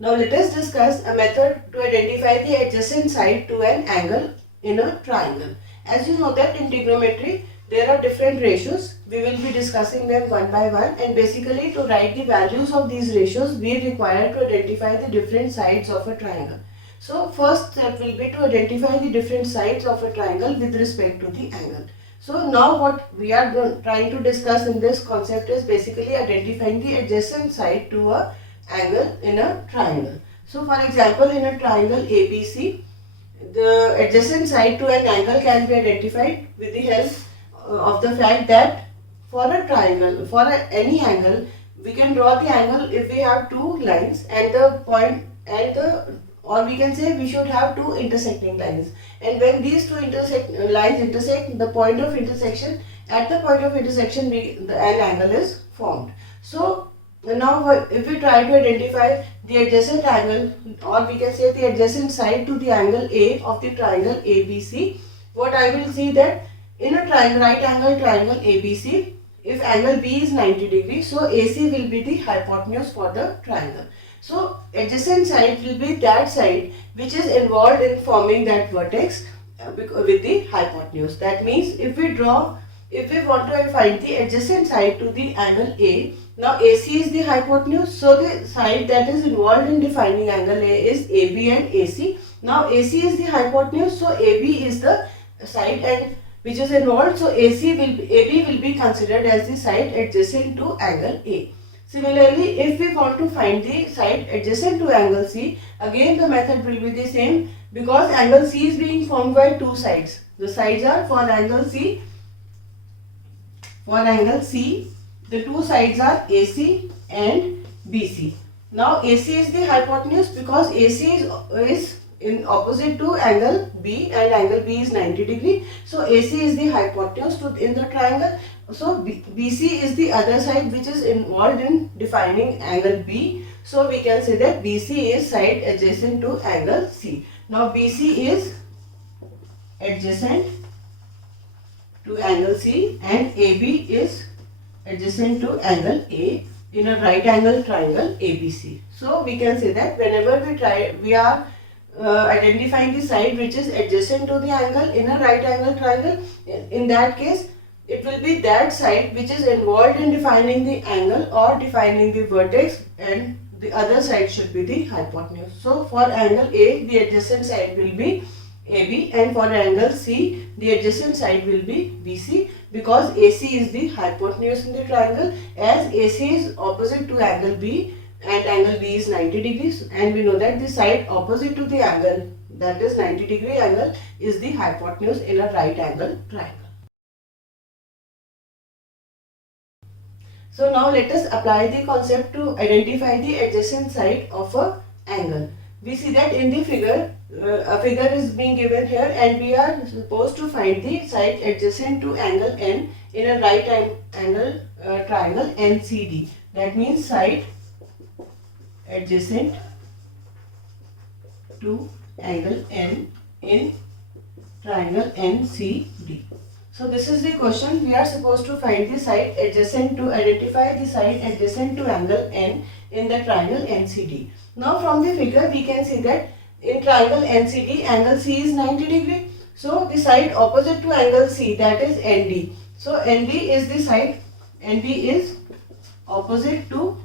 Now let us discuss a method to identify the adjacent side to an angle in a triangle. As you know that in trigonometry there are different ratios. We will be discussing them one by one, and basically to write the values of these ratios we require to identify the different sides of a triangle. So first step will be to identify the different sides of a triangle with respect to the angle. So now what we are trying to discuss in this concept is basically identifying the adjacent side to a angle in a triangle. So for example, in a triangle ABC, the adjacent side to an angle can be identified with the help of the fact that for a triangle, for any angle, we can draw the angle if we have two lines and the point and the, or we can say we should have two intersecting lines, and when these two lines intersect, the point of intersection, at the point of intersection an angle is formed. So now if we try to identify the adjacent angle, or we can say the adjacent side to the angle A of the triangle ABC, what I will see that in a right angle triangle ABC, if angle B is 90 degrees, so AC will be the hypotenuse for the triangle. So adjacent side will be that side which is involved in forming that vertex with the hypotenuse. That means if we want to find the adjacent side to the angle A, now AC is the hypotenuse, so the side that is involved in defining angle A is AB and AC. Now AC is the hypotenuse, so AB is the side and which is involved, so AB will be considered as the side adjacent to angle A. Similarly, if we want to find the side adjacent to angle C, again the method will be the same, because angle C is being formed by two sides. The sides are for angle C, the two sides are AC and BC. Now AC is the hypotenuse because AC is in opposite to angle B and angle B is 90 degree. So AC is the hypotenuse in the triangle. So BC is the other side which is involved in defining angle B. So we can say that BC is side adjacent to angle C. Now BC is adjacent to angle C and AB is adjacent to angle A in a right angle triangle ABC. So we can say that whenever we are identifying the side which is adjacent to the angle in a right angle triangle, in that case it will be that side which is involved in defining the angle or defining the vertex, and the other side should be the hypotenuse. So for angle A, the adjacent side will be AB, and for angle C, the adjacent side will be BC, because AC is the hypotenuse in the triangle, as AC is opposite to angle B and angle B is 90 degrees, and we know that the side opposite to the angle, that is 90 degree angle, is the hypotenuse in a right angle triangle. So now let us apply the concept to identify the adjacent side of a angle. We see that in the figure, a figure is being given here, and we are supposed to find the side adjacent to angle N in a right angle triangle NCD. That means side adjacent to angle N in triangle NCD. So this is the question. We are supposed to find the side adjacent to identify the side adjacent to angle N in the triangle NCD. Now from the figure we can see that in triangle NCD angle C is 90 degree. So the side opposite to angle C, that is ND. So ND is the side, ND is opposite to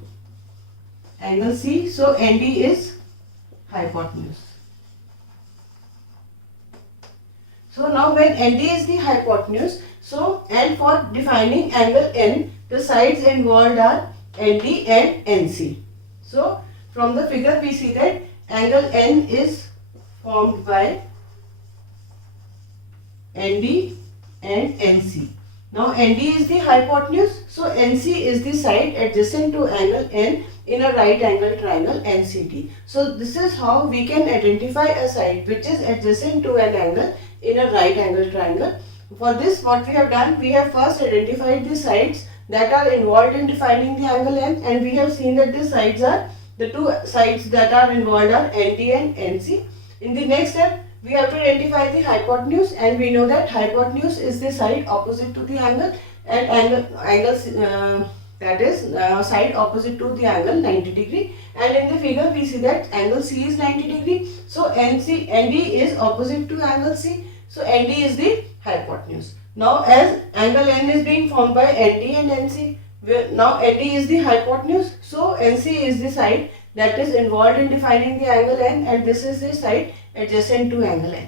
angle C. So ND is hypotenuse. So now when ND is the hypotenuse, so and for defining angle N, the sides involved are ND and NC. So from the figure we see that angle N is formed by ND and NC. Now ND is the hypotenuse, so NC is the side adjacent to angle N in a right angle triangle NCD. So this is how we can identify a side which is adjacent to an angle in a right angle triangle. For this, what we have done, we have first identified the sides that are involved in defining the angle N, and we have seen that the two sides that are involved are ND and NC. In the next step, we have to identify the hypotenuse, and we know that hypotenuse is the side opposite to the angle, and that is side opposite to the angle 90 degree, and in the figure we see that angle C is 90 degree, so ND is opposite to angle C, so ND is the hypotenuse. Now as angle N is being formed by ND and NC, now ND is the hypotenuse, so NC is the side that is involved in defining the angle N, and this is the side adjacent to angle N.